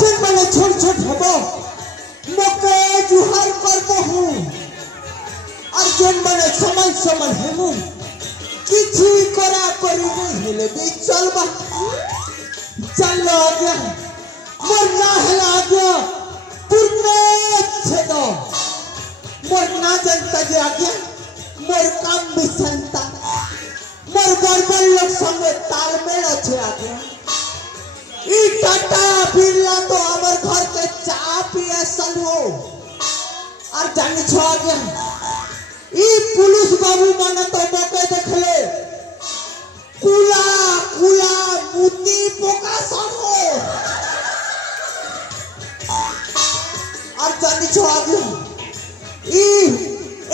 जिन मैंने छोट छोट हबो मोके जुहार करबो हूँ और जिन मैंने समझ समझ हेमु किसी करा करी नहीं हेले भी चलबा चलो आज्ञा मोर ना हेला आज्ञा पूर्ण छेद मोर ना जनता जे आज्ञा मोर काम भी संता मोर बड़बड़ लोग संगे तालमेल अच्छे आज्ञा ई टाटा बिरला तो हमार घर के चा पिए सलो और जानी छो आज्ञा ई पुलिस बाबू माने तो मोके देखले कुला कुला मुती पोका सनो और जानी छो आज्ञा ई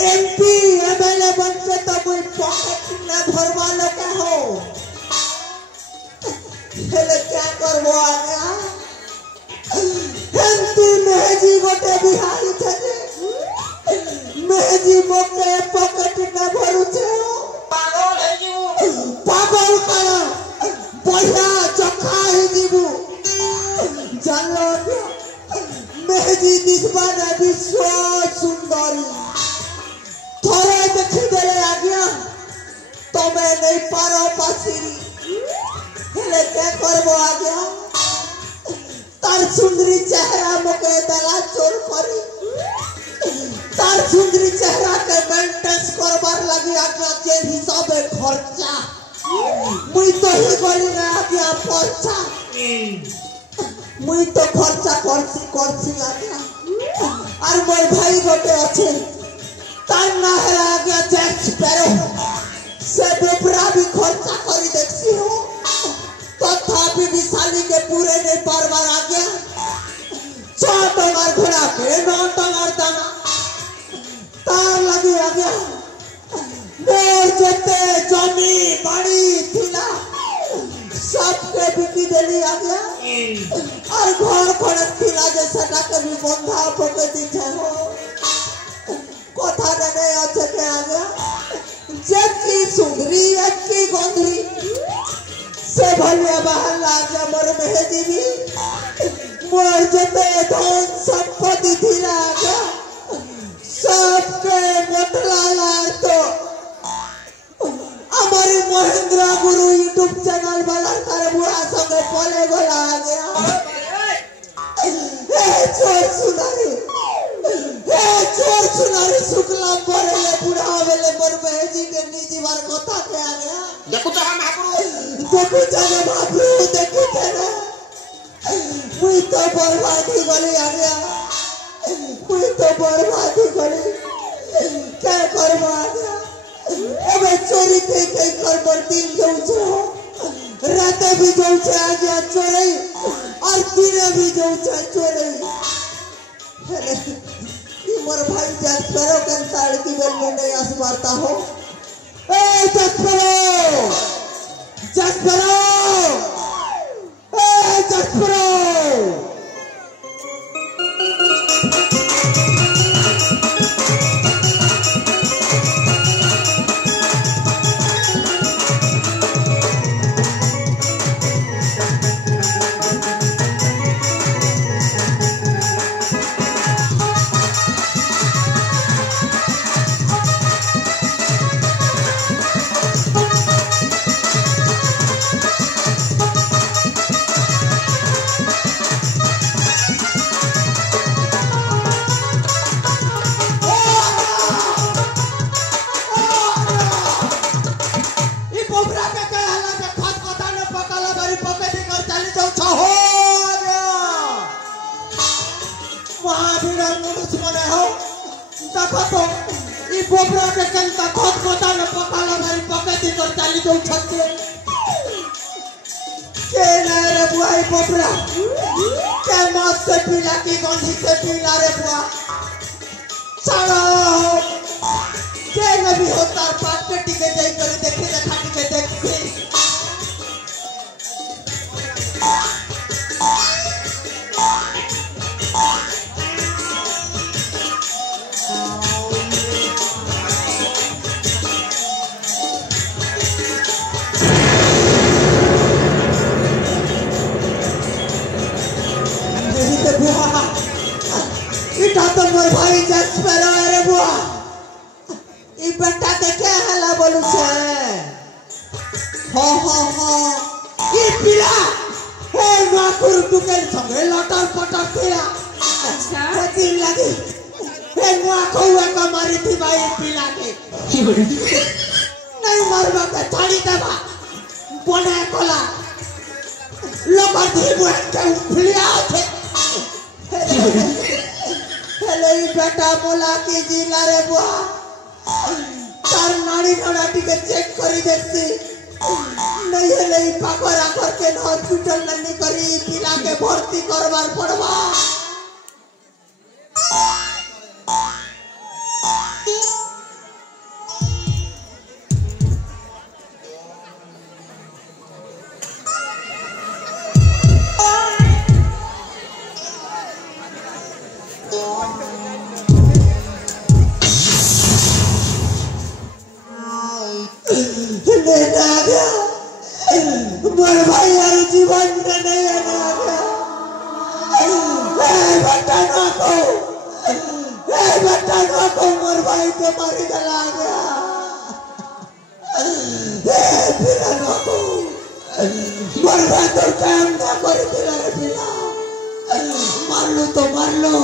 एमपी एमएलए बनते तो कोई पॉकेट में भरवा लगे हो हेले क्या करबो आज्ञा एमपी मेहजी गोटे बिहारी थे मेहजी मोके पॉकेट में भरू छे पागल है जीवू पागल करा बढ़िया चखा है जीवू जानो मेहजी दिसबा ना विश्व सुंदरी थोड़े देखी देले आज्ञा तो मैं नहीं पारो पासिरी हेले क्या करबो आज्ञा तार सुंदरी चेहरा मोके दला चोर करी तार सुंदरी चेहरा के मेंटेन करबार लगी आज्ञा जे हिसाबे खर्चा मुई तो ही गली ना आज्ञा पैसा मुई तो खर्चा करसी आज्ञा और मोर भाई गोटे अच्छे तार ना है आज्ञा जैक्स पैरो से बेपरा भी खर्चा करी देखसी हो तथापि विशाली के पूरे नहीं पारबार आज्ञा 6 टंगार घोड़ा के 9 टंगार दाना तार लगी आज्ञा मोर जते जमी बाड़ी थिला सबके बिकी देली आज्ञा और घर खड़क थिला जैसा के भी बंधा पके दीछे हो कथा नहीं अच्छे के आज्ञा जबकि सुंदरी की गोंदरी से भलिया बाहर लागे मोर मेहदी भी मोर जते धन संपत्ति थिला आज्ञा सबके मोटला लार तो हमारी महेंद्र गुरु यूट्यूब चैनल वाला तारे बुआ संगे पले गोला आ गया चोर सुनारी शुक्ला पड़े बुढ़ा वेले मोर मेहदी के निजी बार कथा के आ गया देखो तो हम महाप्रभु देखो जाने मुई तो बर्बादी गली आ गया मुई तो बर्बादी गली क्या करबो आ गया एबे चोरी थे कई कर दिन जाऊ हो राते भी जाऊ छे आ गया चोरी और दिने भी जाऊ छे चोरी मोर भाई जात करो के ताड़ की बेल में नहीं आसमारता हो ए जसपरो जसपरो ए जसपरो पोपरा के कंता खोद कोता न पकाला भाई पकेती कर चाली तो छक्के के ना रे बुआई पोपरा के मौत से पीला की गंधी से पीला रे बुआ चलो के न भी होता पाट के टिके जाई कर देखे ना खाटी के देखी मोर भाई जसपर रे बुआ ई बेटा के क्या हला बोलू छे हो ई पिला हे नाकुर टुकेल संगे लटर पटर पिला अच्छा कति लगी हे नुआ कौआ का मारी थी भाई पिला के नहीं मारबा के थाली देबा बने कोला लोग धीबो के उफलिया थे हेलो ई बेटा बोला कि जिला रे बुआ तार नाड़ी नाड़ी के चेक करी देखती नहीं हेले ई पाखरा करके हॉस्पिटल नहीं करी पिला के भर्ती करवार पड़वा मोर भाई यार जीवन में नहीं आना बेटा को मोर भाई के मारी गला गया फिर को मोर भाई तो काम ना कर फिर पिला मार लो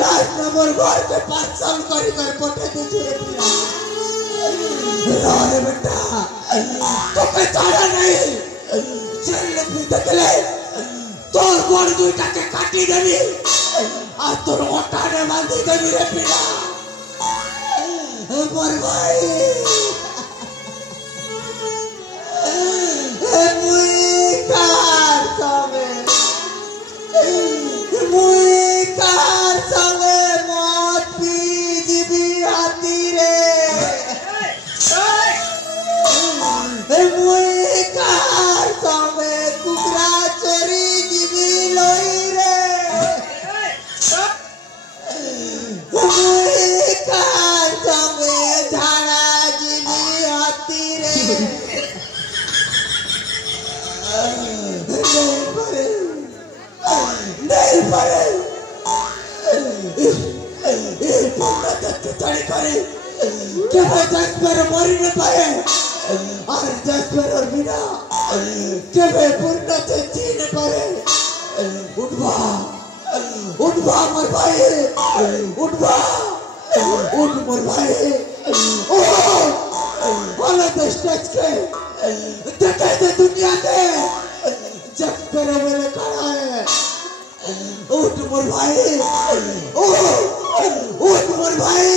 लास्ट में मोर घर के पास साल कर पोटे दे पिला अरे बेटा तो बेचारा नहीं चल भूतले तो गोड़ दुईटा के काटी देबी आ तोर ओटाने बांधी देबी रे पिला मोर भाई मुई कार संगे मौत पी जीवी हाथी रे मुई कार संगे कुकरा चोरी जीवी लोई रे मुई कार संगे झाड़ा जीवी हाथी रे नहीं पड़े पूरा तड़ी करे क्या वो 10 पर मरी न पाए और 10 पर और बिना क्या वे पूर्ण से जी न पाए उठवा मोर भाई उठ मोर भाई बोले तो स्टेज के देखे दे दुनिया के जब पर मेरे खड़ा है उठ मोर भाई उठ मोर भाई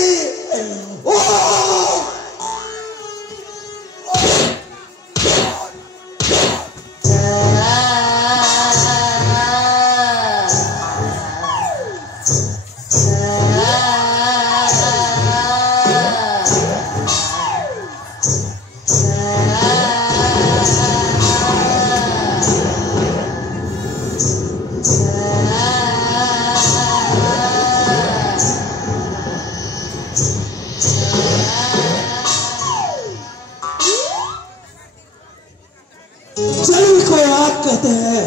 चली को आग कहते हैं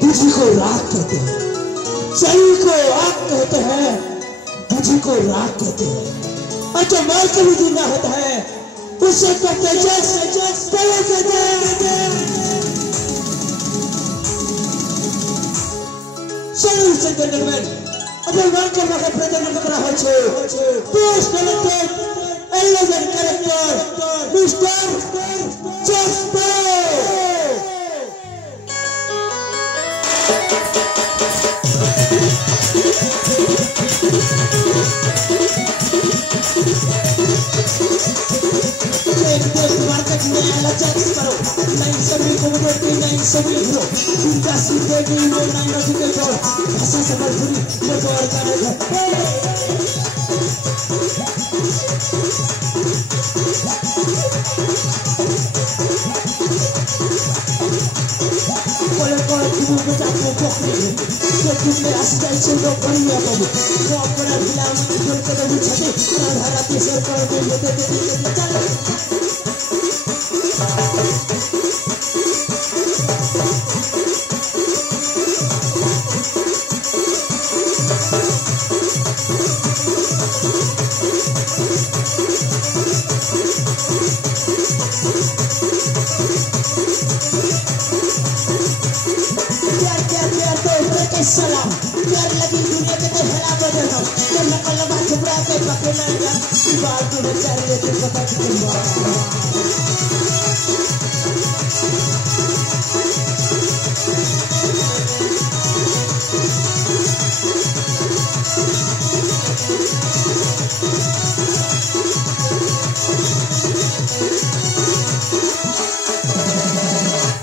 बुझी को राख कहते हैं चली को आग कहते हैं बुझी को राख कहते हैं और जो मार के भी जिंदा होता है उसे कहते जस कहते हैं चलो सेंटरमेंट अपने वेलकम के प्रेजेंट कर रहा है post collector elevation collector mister Jasper market में आला चेक करो नहीं सभी को बोलते नहीं सभी हीरो उनका सीधे भी वो नहीं नजर के जोड़ ऐसा समझ पूरी वो जोड़ कर तू बचा को पकड़े तो तुम मेरा स्टाइल से लो बढ़िया बाबू तो अपना बिलाम खोल के दबी छते धारा के सर कर दे लेते चल प्यार तो ऊपर के सलाम प्यार लगी दुनिया के तो हेला बदलो तो नकल लगा छुपरा के पकड़ना जा बाल को बेचारे लेते पता कितनी बार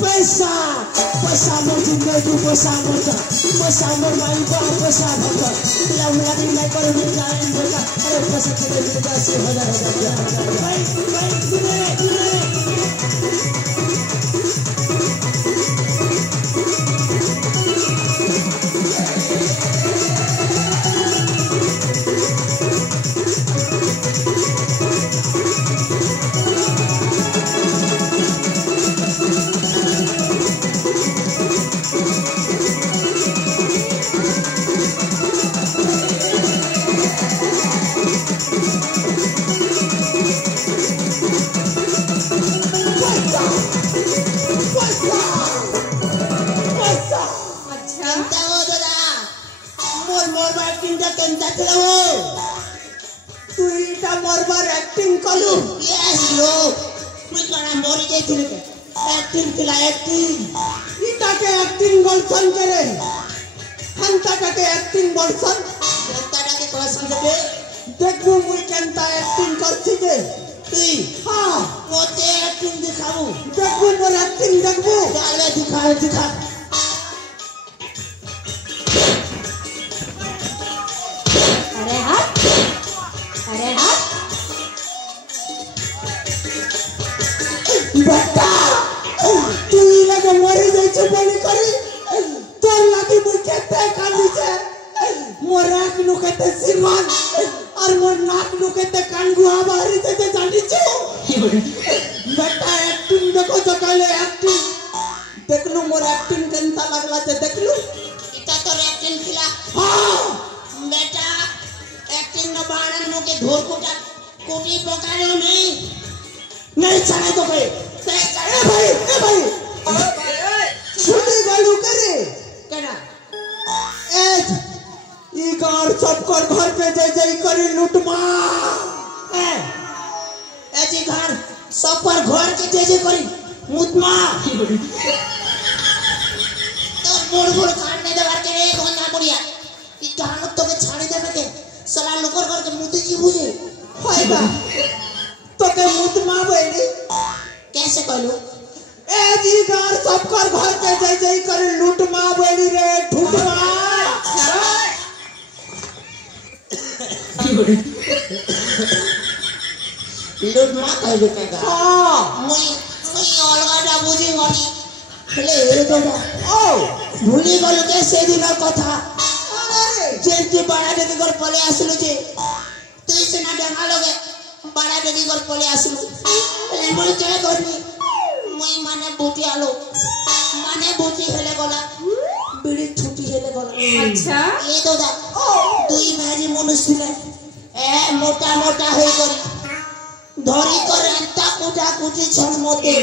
पैसा मोर जिंदगी तू पैसा मोर माई बाप पैसा भर लवला दिन मैं करो नहीं जाने बेटा अरे पैसा के लिए 10,000 भाई सुने एक्टिंग कलु यस लो मुई कना मोरी जाइथिले के एक्टिंग पिला एक्टिंग इटा के एक्टिंग बोलसन करे हंता के एक्टिंग बोलसन हंता के कहसन के देखबो मुई केनता एक्टिंग करछि के तुई हां ओते एक्टिंग दिखाबो देखबो मोर एक्टिंग देखबो चल दिखा अरे हां बेटा तू लगे मरी जाई छ बोली करी तोर लागी मुई केते कांदी छे मोर आंख नु केते सिमान और मोर नाक नु केते कान गुआ बाहरी छे जानी छ बेटा एक्टिंग देखो तो काले एक्टिंग देखलु मोर एक्टिंग केनता लागला छे देखलु इटा तो एक्टिंग खिला हां बेटा एक्टिंग न बाणन नु के धोर कोटी पकायो नहीं चले तो भाई ए भाई छुट्टी गालू करे केना ए ई गार सबकर घर पे जय करी लूटमा ए जी घर सबकर घर के जय करी मुतमा तो बोड़ काटने देवार के रे कोना बुढ़िया ई कहां तो के छाड़ी देबे के साला लोकर घर के मुती की बुझे फायदा तो के मुतमा बोली कैसे कहलू ए जी गार सबकर घर के जय कर लूटमा बोली रे ठुटमा लूटमा कहबे केगा हां मुई अलगाडा बुझी गनी हेले हेरे तो ओ भूली गलो के से दिन कथा अरे जेंती बाड़ा देके घर पले आसलु जे तुई से ना डंगा लगे बाड़ा देके घर पले आसलु ए बोले चले करनी मुई माने बुटी आलो माने बुटी हेले गला बिड़ी छुटी हेले गला अच्छा ए दोदा ओ दुई मेरी मनुष्य ए मोटा हे करी धरी कर अंता कुटा कुटी छन मोते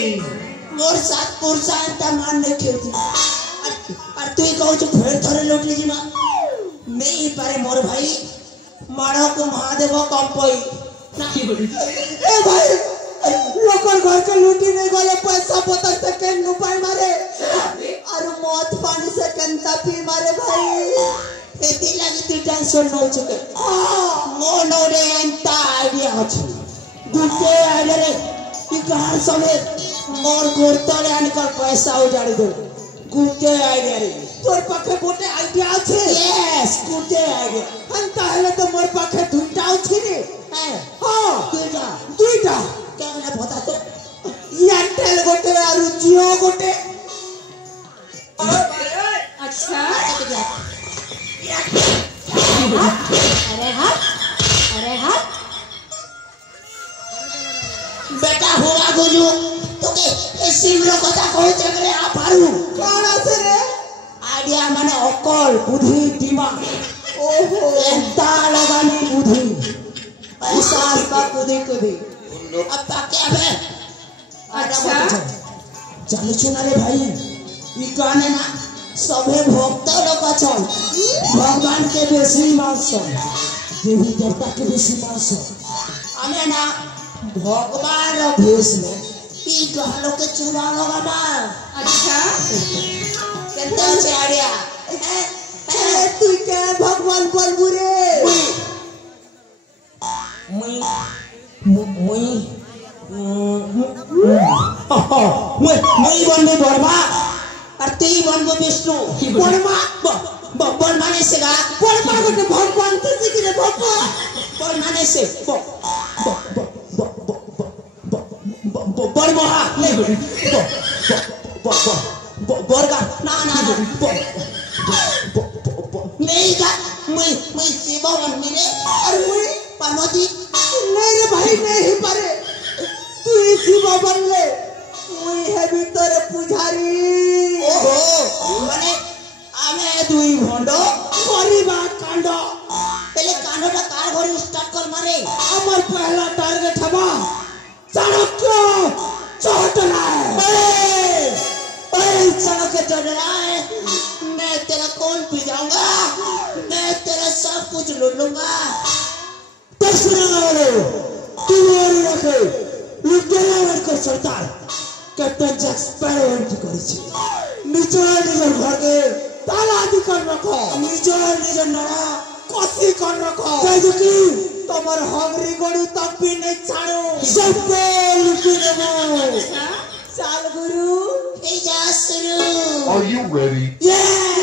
मोर साथ पुरसांता मान ने खेती और तू कहू छ फेर थरे लूट लीजी मा नहीं पारे मोर भाई मारो को महादेव कंपई ना की बोली ए भाई लोकर घर के लूटी नहीं गले पैसा पतर से केन नुपाई मारे और मौत पानी से केनता पी मारे भाई एती लगी तू टेंशन न हो चुके मो नो रे अंता आईडिया अछि गुटे आइले रे ई घर समेत मोर गोरतले आनकर पैसा उजाड़ी दे गुटे आइडिया रे तोर पाखे गोटे आइडिया अछि यस गुटे आइडिया अंता हेले तो मोर पाखे दुईटा अछि रे हां दुईटा केना पता तो एयरटेल गोटे और जियो गोटे अच्छा अरे हां बेटा हुआ गुजू तोके ए सिमरो कथा कहू चकरे आ पारू कोन आसे रे आइडिया माने अकल बुद्धि दिमाग ओहो एंता लगानी बुद्धि पैसा का कुदी अब ताके अबे अच्छा जाने छुना रे भाई ई गाने ना सभे भक्त लोग अछन भगवान के बेसी मानसन देवी देवता के बेसी मानसन हमें ना भगवान भेष में ई गहलो के चूड़ा लगाना अच्छा केतना चाड़िया तू के भगवान बोलबू रे मुई बनबे बर्मा और तू बनबे विष्णु बर्मा बर्मा ने से गा बर्मा को भगवान के सिखले भगवान बर्मा ने से बर्मा नहीं बर्गा ना नहीं गा मैं शिवा बन मिले और मैं पार्वती नहीं रे भाई नहीं पारे तू शिवा बन ले मुई है भीतर पुजारी ओहो माने आमे दुई भंडो परिबा कांड पहले कांडटा कार घरी स्टार्ट कर मारे हमर पहला टारगेट हवा चाणक्य चौटना ओए चाणक्य चौटना मैं तेरा कौन पी जाऊंगा मैं तेरा सब कुछ लूट लूंगा तू और रखे लुटेरा कर सरदार कैप्टन जैक स्पैरो एंट्री करिछि निजर घर के ताला दी कर रखो निजर नड़ा कसी कर रखो कहे कि तमर हंगरी गड़ू तक भी नहीं छाड़ो सबको लुटे देबो चाल गुरु हे जा शुरू Are you ready? Yeah